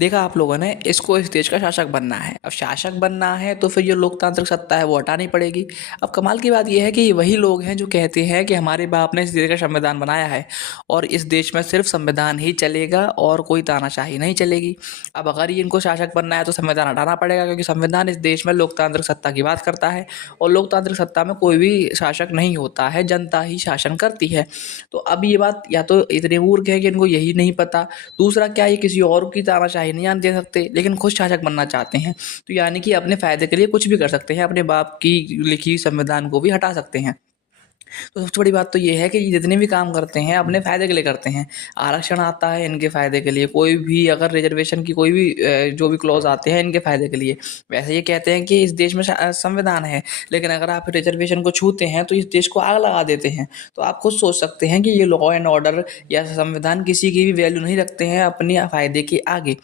देखा आप लोगों ने, इसको इस देश का शासक बनना है। अब शासक बनना है तो फिर जो लोकतांत्रिक सत्ता है वो हटानी पड़ेगी। अब कमाल की बात यह है कि वही लोग हैं जो कहते हैं कि हमारे बाप ने इस देश का संविधान बनाया है और इस देश में सिर्फ संविधान ही चलेगा और कोई तानाशाही नहीं चलेगी। अब अगर ये इनको शासक बनना है तो संविधान हटाना पड़ेगा, क्योंकि संविधान इस देश में लोकतांत्रिक सत्ता की बात करता है और लोकतांत्रिक सत्ता में कोई भी शासक नहीं होता है, जनता ही शासन करती है। तो अब ये बात या तो इतने मूर्ख है कि इनको यही नहीं पता, दूसरा क्या ये किसी और की तानाशाही नहीं आने दे सकते, लेकिन खुद शासक बनना चाहते हैं। तो यानी कि अपने फायदे के लिए कुछ भी कर सकते हैं, अपने बाप की लिखी संविधान को भी हटा सकते हैं। तो सबसे बड़ी बात तो ये है कि ये जितने भी काम करते हैं अपने फ़ायदे के लिए करते हैं। आरक्षण आता है इनके फ़ायदे के लिए, कोई भी अगर रिजर्वेशन की कोई भी जो भी क्लॉज़ आते हैं इनके फ़ायदे के लिए। वैसे ये कहते हैं कि इस देश में संविधान है, लेकिन अगर आप रिजर्वेशन को छूते हैं तो इस देश को आग लगा देते हैं। तो आप खुद सोच सकते हैं कि ये लॉ एंड ऑर्डर या संविधान किसी की भी वैल्यू नहीं रखते हैं अपने फ़ायदे के आगे।